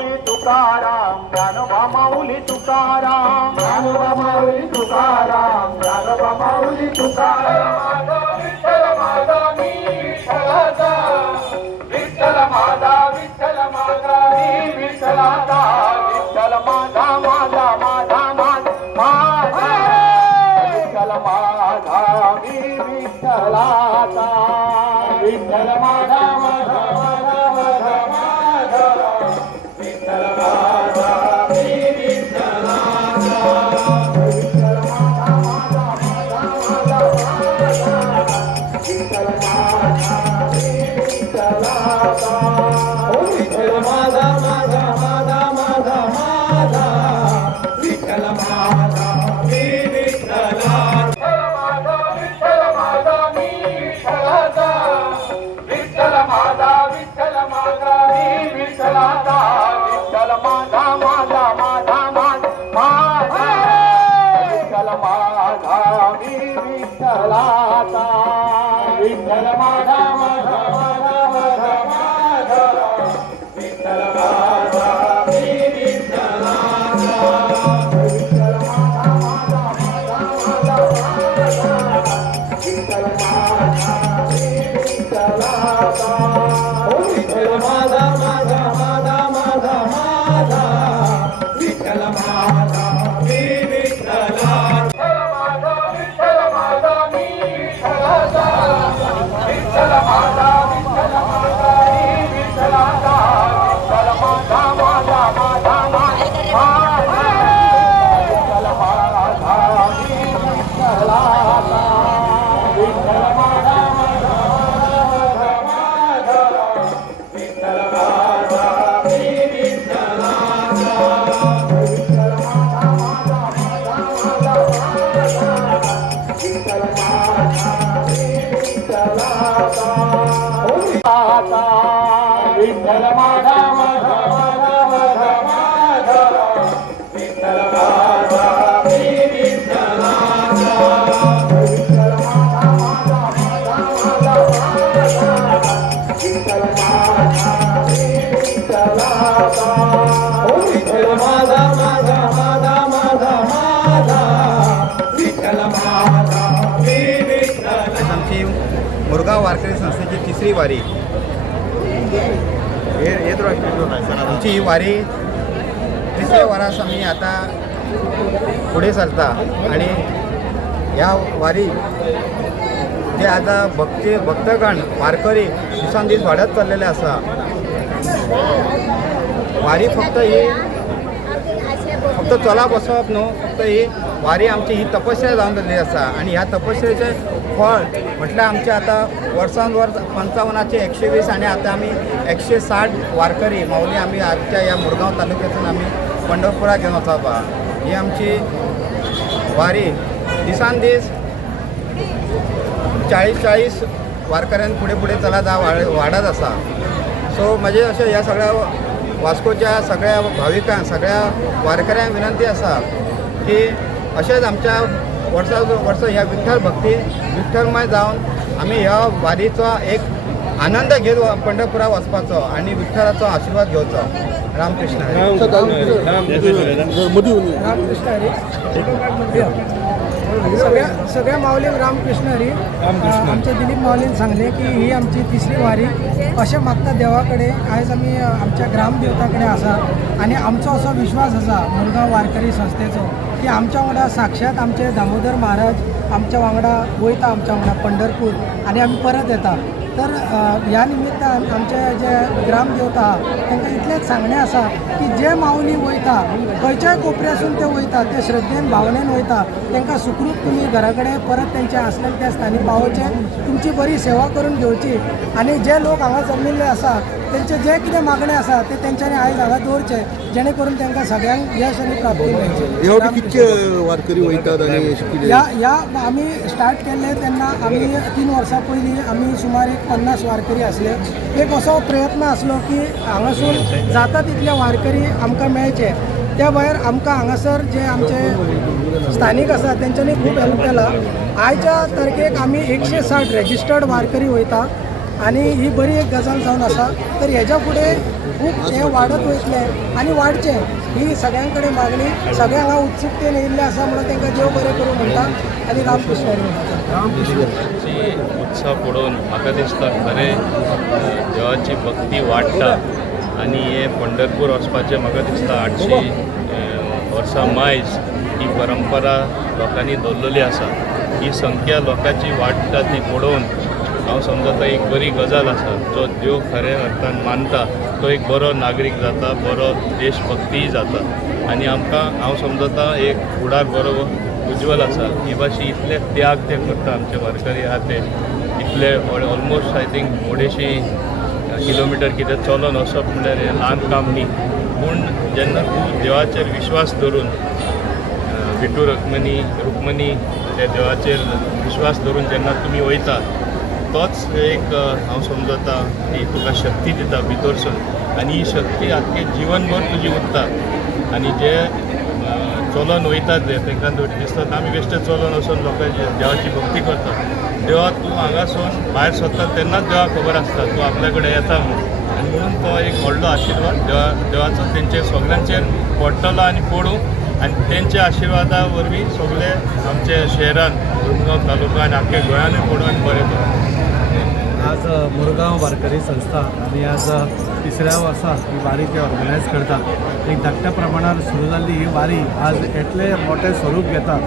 माऊली तुकाराम ज्ञानोबा माऊली तुकाराम ज्ञानोबा माऊली तुकाराम ज्ञानोबा माऊली तुकाराम विठ्ठल माझा मी विठ्ठलाचा विठ्ठल माझा मी विठ्ठलाचा विठ्ठल माझा माझा माझा माझा विठ्ठल माझा मी विठ्ठलाचा विठ्ठल माझा माझा माझा माझा माझा विठ्ठल माझा मी विठ्ठलाचा विठ्ठल माझा माझा माझा माझा विठ्ठल माझा मी विठ्ठलाचा विठ्ठल माझा माझा माझा माझा माझा विठ्ठल माझा मी विठ्ठलाचा विठ्ठल माझा मी विठ्ठलाचा विठ्ठल माझा मी विठ्ठलाचा विठ्ठल माझा माझा माझा माझा विठ्ठल माझा मी विठ्ठलाचा विठ्ठल माझा माझा माझा माझा माझा विठ्ठल माझा मी विठ्ठलाचा विठ्ठल माझा माझा माझा माझा विठ्ठल माझा मी विठ्ठलाचा विठ्ठल माझा माझा माझा माझा माझा विठ्ठल माझा मी विठ्ठलाचा विठ्ठल माझा मी विठ्ठलाचा विठ्ठल माझा मी विठ्ठलाचा विठ्ठल माझा माझा माझा माझा विठ्ठल माझा मी विठ्ठलाचा विठ्ठल माझा माझा माझा माझा विठ्ठल माझा मी विठ्ठलाचा विठ्ठल माझा माझा माझा माझा विठ्ठल माझा मी विठ्ठलाचा विठ्ठल माझा माझा माझा माझा माझा विठ्ठल माझा मी विठ्ठलाचा विठ्ठल माझा माझा माझा माझा विठ्ठल माझा मी विठ्ठलाचा विठ्ठल माझा माझा माझा माझा माझा विठ्ठल माझा मी विठ्ठलाचा आमची मुरगाव वारकरी संस्थेची तिसरी वारी आमची ही वारी तिसऱ्या वरास आम्ही आता पुढे चालता आणि ह्या वारी जे आता भक्तगण वारकरी दिवसांदिवस वाढत चाललेले असा वारी फक्त चला बसप न्हू फक्त ही वारी आमची ही तपश्चर्या जावन जाल्ली आसा आणि ह्या तपश्चर्याचें फळ म्हटल्यार आमचे आता वर्सान वर्स 55चे 120 आणि आता आमी 160 वारकरी माऊली आमी आमच्या ह्या मुरगांव तालुक्यातून आमी पंढरपुरा घेवन वचप आहा ही आमची वारी दिसान दीस 40 वारकऱ्यां फुडें चलत वाडत आसा सो म्हाजे अशें ह्या सगळ्या वास्कोच्या सगळ्या भाविकांक सगळ्या वारकऱ्यांक विनंती आसा की अशेंच आमच्या वर्सा ह्या विठ्ठल भक्ती विठ्ठलमय जावन आमी ह्या वारीचो एक आनंद घेत पंढरपुरा वचपाचो आणि विठ्ठलाचो आशिर्वाद घेवचो रामकृष्ण सगळ्या माऊलींक रामकृष्ण हरी आमच्या दिलीप माऊलीन सांगले की ही आमची तिसरी वारी अशें मागता देवा कडेन आयज आमी आमच्या ग्रामदेवता कडेन आसा आणि आमचो असो विश्वास आसा मुरगांव वारकरी संस्थेचो की आमच्या वांगडा साक्षात आमचे दामोदर महाराज आमच्या वांगडा वयता आमच्या वांगडा पंढरपूर आणि आमी परत येता तर ह्या निमित्तान आमचे जे ग्रामदेवता आहा तांकां इतलेंच सांगणें आसा की जे माऊली वयता खंयच्याय कोपऱ्यासून ते वयता ते श्रद्धेन भावनेन वयता तांकां सुखरूप तुमी घरा कडेन परत तेंचे आसलेले त्या स्थानी पावोवचे तुमची बरी सेवा करून घेवची आणि जे लोक हांगा जमिल्ले आसा तेंचे जे कितें मागणें आसा ते तेंच्यांनी आयज हांगा दवरचे जेणे करून तांकां सगळ्यांक यश आनी प्राप्ती मेळची कितके वारकरी वयतात आनी ह्या आमी स्टार्ट केल्ले तेन्ना आमी 3 वर्सां पयलीं आमी सुमार 50 वारकरी आसले एक असो प्रयत्न आसलो की हांगासून जाता तितले वारकरी आमकां मेळचे त्या भायर आमकां हांगासर जे आमचे स्थानीक आसा तेंच्यांनी खूब हेल्प केला आयच्या तारखेक आमी 160 रजिस्टर्ड वारकरी वयता आणि ही बरी एक गजाल जावन आसा तर हेच्या फुडें खूप हे वाढत वयतले आनी वाडचे ही सगळ्यां कडेन मागणी सगळ्यांक हांव उत्सुकतेन येयल्ले आसा म्हणून तांकां देव बरें करूं म्हणटा आनी रामकृष्ण हरी म्हणटा. ची उत्सव पळोवन म्हाका दिसता खरें देवाची भक्ती वाडटा आनी हे पंढरपूर वचपाचें म्हाका दिसता 800 वर्सां मायज ही परंपरा लोकांनी दवरलेली आसा. ही संख्या लोकांची वाडटा ती पळोवन हांव समजता एक बरी गजाल आसा. जो देव खऱ्या अर्थान मानता तो एक बरो नागरीक जाता, बरो देशभक्तीय जाता आनी आमकां हांव समजता एक फुडार बरो उज्वल आसा. ही भाशी इतले त्याग ते करता आमचे वारकरी आहा ते इतले ऑलमोस्ट आय थिंक 150 किलोमिटर कितें चलोन वचप म्हणल्यार हें ल्हान काम न्ही. पूण जेन्ना तूं देवाचेर विश्वास धरून विठू रुक्मणी त्या देवाचेर विश्वास धरून जेन्ना तुमी वयता तोच एक हांव समजता की तुका शक्ती दिता भितरसून आनी ही शक्ती आख्खे जिवनभर तुजी उरता. आनी जे चलोन वयतात जे तांकां दिसता आमी बेश्टे चलोन वचून लोकांची देवाची भक्ती करतात. देवा तूं हांगासून भायर सरता तेन्नाच देवाक खबर आसता तूं आपल्या कडेन येता म्हणून. आनी म्हणून तो एक व्हडलो आशिर्वाद देवाचो तेंचेर सगळ्यांचेर पडटलो आनी पडूं आनी तेंच्या आशिर्वादा वरवीं सगळे आमच्या शहरान मुरगांव तालुका आनी आख्ख्या गोंयानूय पडूं आनी बरें करूं. आज मुरगांव वारकरी संस्था आणि आज तिसऱ्या वर्सा ही वारी ते ऑर्गनायज करतात. एक धाकट्या प्रमाणात सुरू जाल्ली ही वारी आज इतले मोठे स्वरूप घेता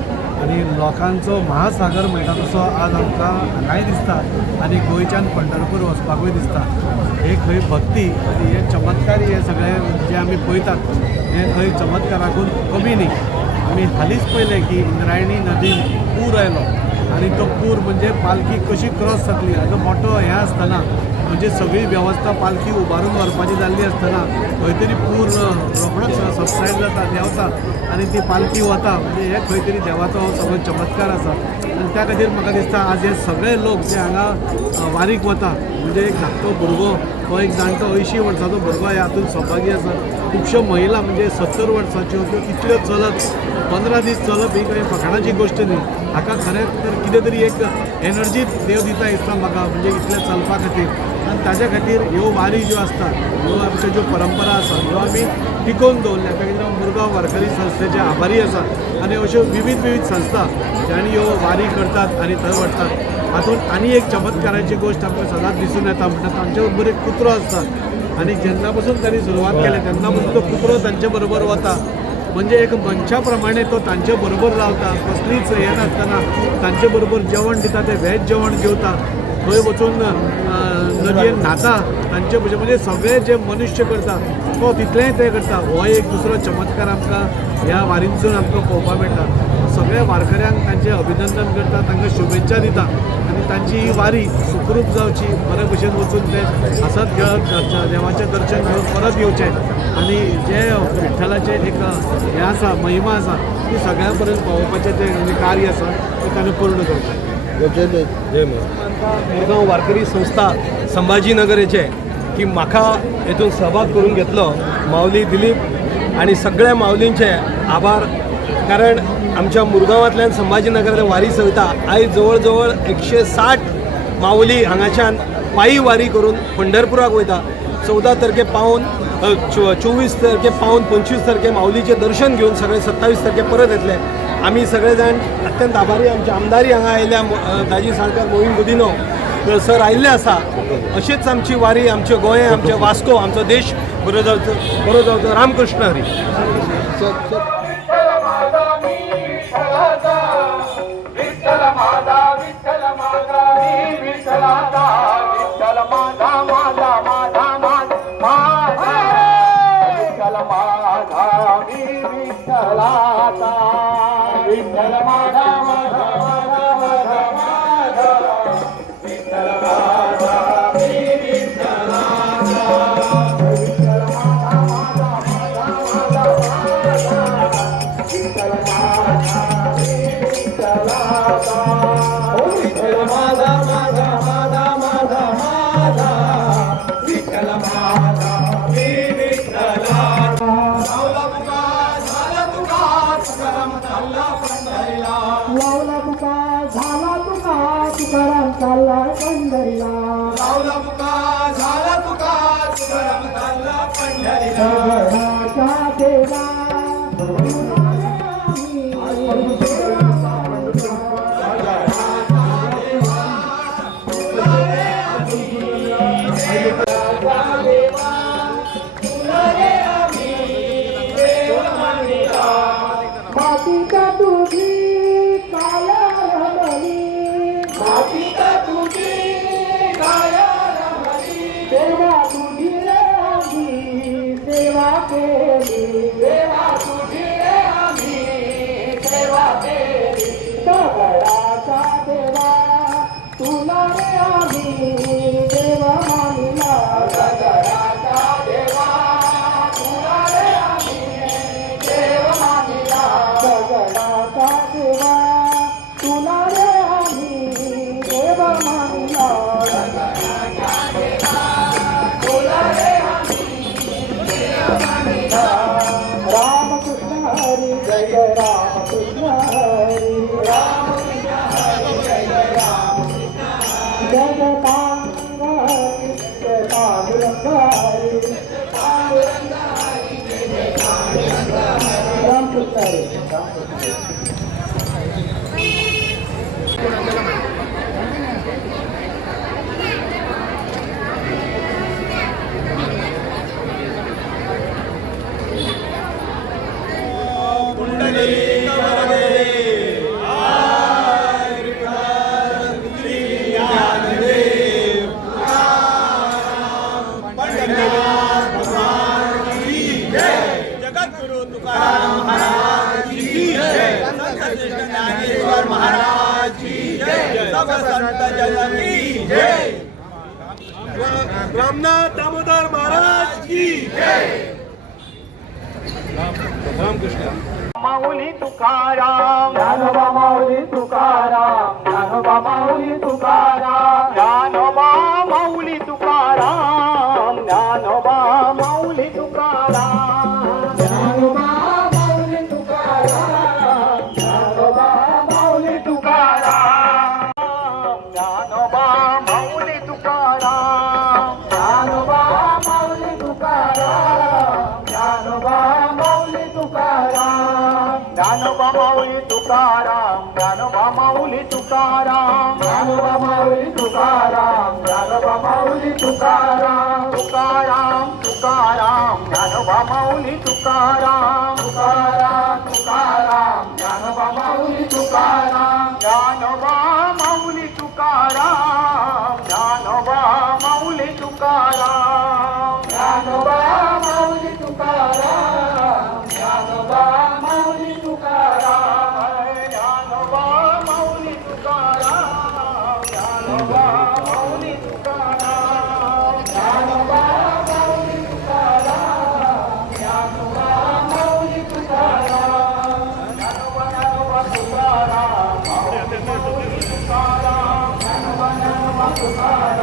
आणि लोकांचो महासागर मेळटा तसो आज आमकां हांगाय दिसता आनी गोंयच्यान पंढरपूर वचपाकूय दिसता. हे खंय भक्ती आनी हे चमत्कार हे सगळे जे आमी पळयतात हे खंय चमत्काराकून कमी न्ही. आमी हालींच पळयलें की इंद्रायणी नदीन पूर आयलो आणि तो पूर म्हणजे पालखी कशी क्रॉस जातली हाजो मोठो हें आसतना म्हणजे सगळी वेवस्था पालखी उबारून व्हरपाची जाल्ली आसतना खंय तरी पूर रोखडोच सबसायड जाता देंवता आनी ती पालखी वता. म्हणजे हे खंय तरी देवाचो हो सगळो चमत्कार आसा. आनी त्या खातीर म्हाका दिसता आज हे सगळे लोक जे हांगा वारीक वता म्हणजे एक धाकटो भुरगो तो एक जाणटो 80 वर्साचो भुरगो ह्या हातून सहभागी आसा. खुबश्यो महिला म्हणजे 70 वर्साच्यो त्यो इतल्यो चलत 15 दीस चलप ही काही फकाणाची गोष्ट न्ही. हाका खरें तर कितें तरी एक एनर्जी देव दिता दिसता म्हाका म्हणजे इतले चलपा खातीर. आनी ताज्या खातीर ह्यो वारी ज्यो आसता ह्यो आमच्यो ज्यो परंपरा आसा ह्यो आमी टिकोवन दवरल्या. त्या खातीर हांव मुरगांव वारकरी संस्थेचे आभारी आसा. आनी अश्यो विविध संस्था ज्यांनी ह्यो वारी करतात आनी थंय वतात. हातूंत आनी एक चमत्काराची गोश्ट आमकां सदांच दिसून येता म्हणटा तांचे बरोबर एक कुत्रो आसता आनी जेन्ना पासून तांणी सुरवात केली तेन्ना पासून तो कुत्रो तांचे बरोबर वता. म्हणजे एक मनशा प्रमाणे तो तांचे बरोबर रावता. कसलीच हें नासतना तांचे बरोबर जेवण दिता ते व्हेज जेवण जेवता. थंय वचून नदयेन न्हाता तांचे भशेन म्हणजे सगळे जे मनुश्य करता तो तितलेंय ते करता. हो एक दुसरो चमत्कार आमकां ह्या वारींतसून आमकां पळोवपाक मेळटा. सगळे वारकऱ्यांक तांचें अभिनंदन करता तांकां शुभेच्छा दिता आनी तांची ही वारी सुखरूप जावची बरे भशेन वचून ते हसत खेळत देवाचें दर्शन घेवन परत येवचें आनी जे विठ्ठलाचें एक हें आसा महिमा आसा ती सगळ्यां पर्यंत पावोवपाचें तें कार्य आसा तें ताणें पूर्ण करचें. मुरगांव वारकरी संस्था संभाजीनगरचे की म्हाका हेतून सहभाग करून घेतलो माऊली दिलीप आणि सगळ्या माऊलींचे आभार. कारण आमच्या मुरगांवांतल्यान संभाजीनगरांतल्यान वारी चलता. आयज जवळ जवळ 160 माऊली हांगाच्यान पायी वारी करून पंढरपुराक वयता. 14 तारखे पावून 24 तारखे पावून 25 तारखे माऊलीचे दर्शन घेवन सगळे 27 तारखे परत येतले. आमी सगळे जाण अत्यंत आभारी. आमचे आमदारी हांगा आयल्या दाजी साळकार मोहीन गुदिनो सर आयिल्ले आसा. अशीच आमची वारी आमचें गोंय आमचें वास्को आमचो देश बरो जावचो. रामकृष्ण हरी. लावला तुका झाला तुका तुकाराम चालला पंढरीला. लावला तुका झाला तुका तुकाराम चालला पंढरीला. दगडाच्या देवा मातीचा तुझी काया रमली मातीचा तुझी काया रमली देवा तुझी रे आम्ही सेवा केली देवा तुझी रे आम्ही सेवा केली दगडाचा देवा तुला रे आम्ही देवा मानला दगडाचा देवा तुला रे आम्ही देव मानला दगडाचा देवा तुला रे आम्ही देव मानला दगडाचा देवा तुला रे आम्ही देव मानला रामकृष्ण हरी जय जय रामकृष्ण हरी रामकृष्ण हरी जय जय रामकृष्ण जय जय पांडुरंग हरी जय पांडुरंग हरी पांडुरंग हरी जय जय पांडुरंग हरी रामकृष्ण हरी जगद्गुरु तुकाराम महाराज की जय, संत श्रेष्ठ ज्ञानेश्वर महाराज की जय, सब संत जन की जय, रामनाथ दामोदर महाराज की जय. रामकृष्ण माऊली तुकाराम ज्ञानोबा माऊली तुकाराम ज्ञानोबा माऊली तुकाराम ज्ञानोबा माऊली तुकाराम ज्ञानोबा माऊली तुकाराम ज्ञानोबा माऊली तुकाराम ज्ञानोबा माऊली तुकाराम ज्ञानोबा माऊली तुकाराम ज्ञानोबा माऊली तुकाराम ज्ञानोबा माऊली तुकाराम ज्ञानोबा माऊली तुकाराम ज्ञानोबा माऊली तुकाराम ज्ञानोबा माऊली तुकाराम ज्ञानोबा माऊली तुकाराम तुकाराम तुकाराम ज्ञानोबा माऊली तुकाराम तुकाराम तुकाराम ज्ञानोबा माऊली तुकाराम ज्ञानोबा माऊली तुकाराम ज्ञानोबा माऊली तुकाराम ज्ञानोबा माऊली तुकाराम ज्ञानोबा माऊली तुकाराम ज्ञानोबा माऊली तुकाराम ज्ञानोबा माऊली तुकाराम ज्ञानोबा माऊली तुकाराम ज्ञानोबा माऊली तुकाराम ज्ञानोबा ज्ञानोबा तुकाराम माऊली तुकाराम ज्ञानोबा ज्ञानोबा तुकाराम